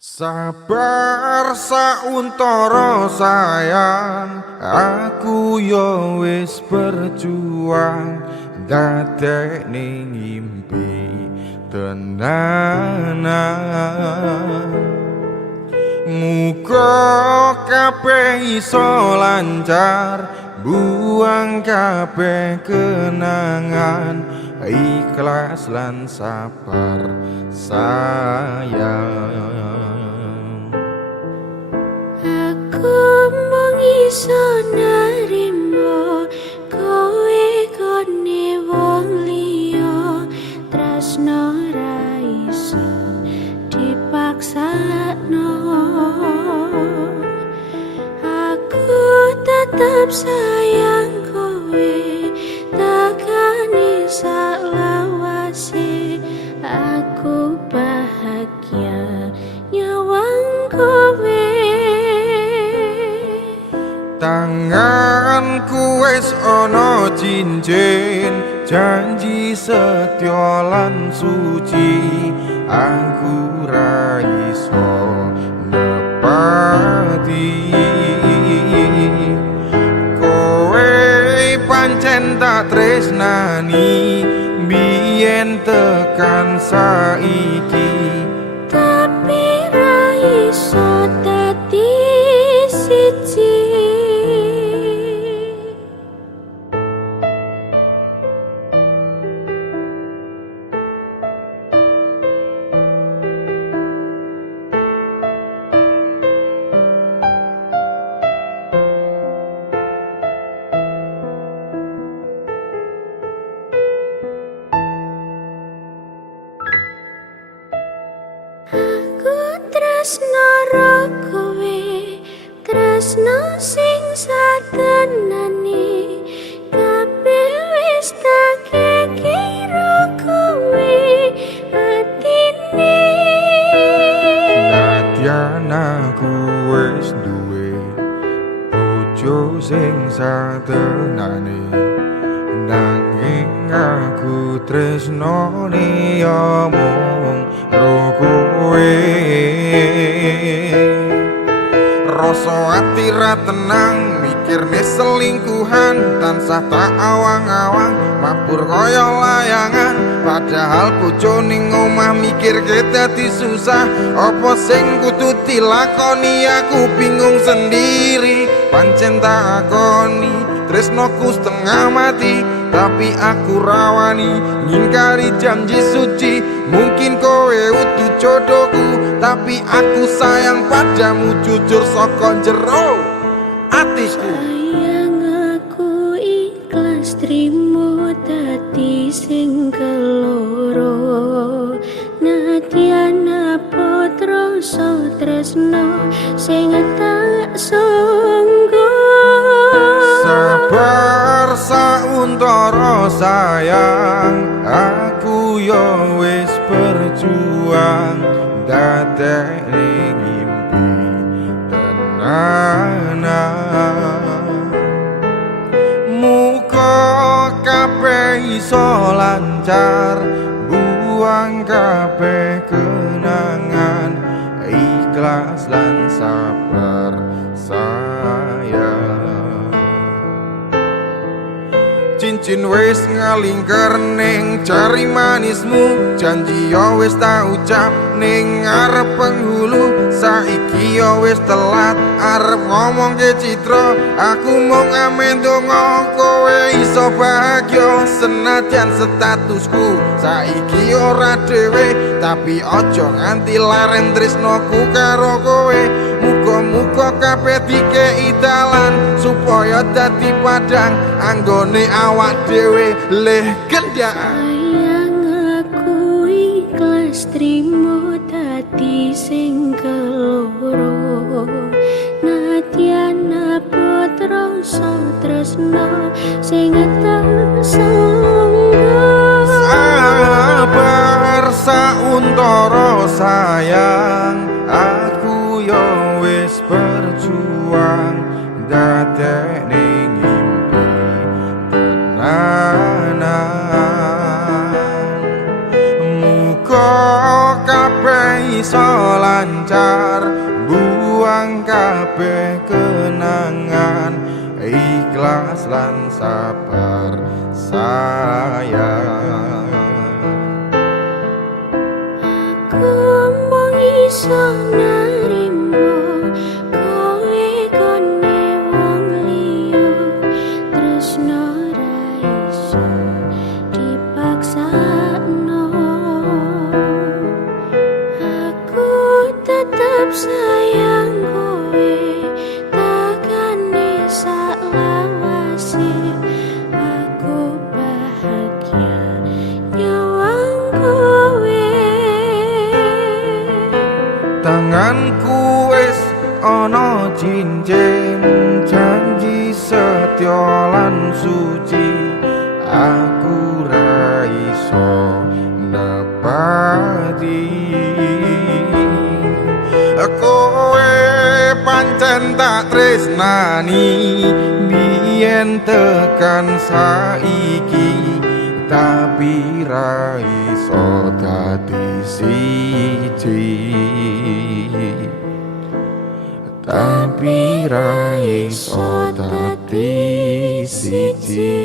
Sabar sauntara sayang, aku yo wis berjuang dadekne ngimpi tenanan. Muga kabeh iso lancar, buang kabeh kenangan, ikhlas lan sabar sayang. Aku mung iso narimo kowe kone wong liya, tresno ra iso dipaksakno. Aku tetep sayang kowe, takani salawase. Aku bahagia nyawang kowe. Tanganku wis ana cincin, janji setya lan suci, aku ra iso nepati. Kowe pancen tak tresnani, biyen tekan saiki, Tapi ra iso dadi siji. Aku tresno karo kowe, tresno sing satenane. Kabeh wis tak kira kowe atine. nadyan aku wis duwe bojo sing satenane, nanging aku tresnane ya mung karo kowe. Rasa ati ra tenang, mikirne selingkuhan, tansah tak awang-awang, mabur kaya layangan. Padahal bojo ning omah mikirke dadi susah, apa sing kudu dilakoni aku bingung sendiri. Pancen tak akoni tresnoku setengah mati, tapi aku rawani ngingkari janji suci. Mungkin kowe utuh jodohku, tapi aku sayang padamu jujur saka jero atiku. Sayang aku ikhlas trimo dadi sing keloro. Nadyan apa rasa tresno sing tak sanggo. Sabar sauntara sayang, aku yo wis berjuang dadekne ngimpi tenanan. Muga kabeh iso lancar, buang kabeh kenangan, ikhlas lan sabar sayang. Cincin wis ngalingker ning jari manismu, janji yo wis tak ucap ning arep penghulu. Saiki yo wis telat arep ngomong ke Citra, aku mung amen donga kowe iso bahagia. Senadyan statusku saiki ora dhewe, tapi aja nganti laren tresnoku karo kowe. Muga-muga kabeh dikei dalan supaya dadi padang anggone awak dhewe leh kendaan. Sayang aku ikhlas trimo dadi sing keloro. Nadyan apa rasa tresno sing tak sanggo. Sabar sauntara sayang, aku yo wis berjuang dadekne ngimpi tenanan. Muga kabeh kabeh iso lancar, buang kabeh kenangan, ikhlas lan sabar sayang. Aku mung iso narimo kowe kone wong liya, tresno ra iso dipaksakno. Aku tetep sayang kowe, takane saklawase. Aku bahagia nyawang kowe. Tanganku wis ana cincin, janji setya lan suci, aku ra iso nepati. Kowe pancen tak tresnani, biyen tekan saiki, tapi ra iso dadi siji, tapi ra iso dadi siji.